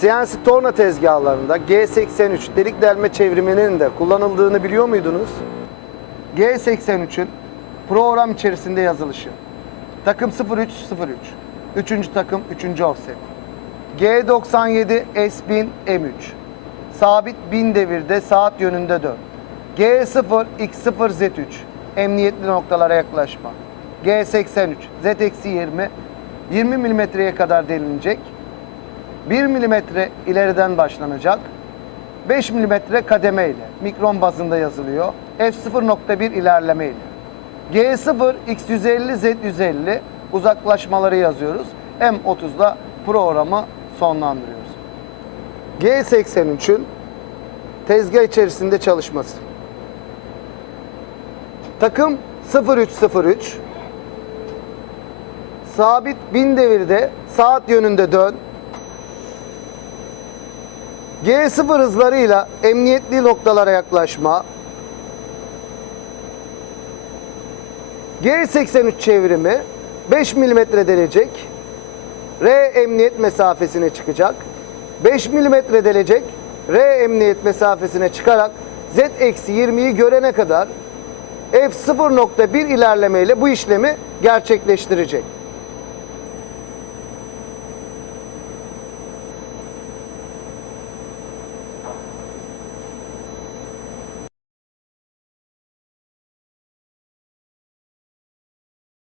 CNC torna tezgahlarında G83 delik delme çevriminin de kullanıldığını biliyor muydunuz? G83'ün program içerisinde yazılışı. Takım 0303. Üçüncü takım 3. offset. G97 S1000 M3. Sabit 1000 devirde saat yönünde dön. G0 X0 Z3. Emniyetli noktalara yaklaşma. G83 Z-20 20 milimetreye kadar delinecek. 1 milimetre ileriden başlanacak. 5 milimetre kademe ile mikron bazında yazılıyor. F0.1 ilerleme ile. G0 X150 Z150 uzaklaşmaları yazıyoruz. M30'da programı sonlandırıyoruz. G83'ün tezgah içerisinde çalışması. Takım 0303 Sabit 1000 devirde saat yönünde dön. G0 hızlarıyla emniyetli noktalara yaklaşma. G83 çevrimi 5 mm delecek. R emniyet mesafesine çıkacak. 5 mm delecek. R emniyet mesafesine çıkarak Z-20'yi görene kadar F0.1 ilerlemeyle bu işlemi gerçekleştirecek.